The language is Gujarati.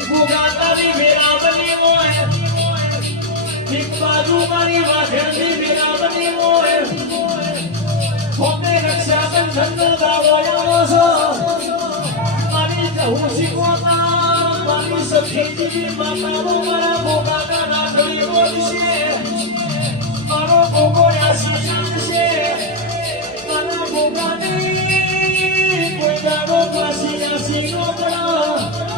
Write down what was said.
ગુગાતાની મેરા બની હોય એક બાજુ મારી વાઘેરની મેરા બની હોય હોમે રક્ષાબંધનનો દાવો આવ્યો છો મારી કહું શીખવામાં મારી સખેતી માતાનો મારા ગોગાના રાખડી બોલશે મારો ગોગો આશીષ છે મારા ગોગાની કોઈ દાડો પાછી આશી નો પડા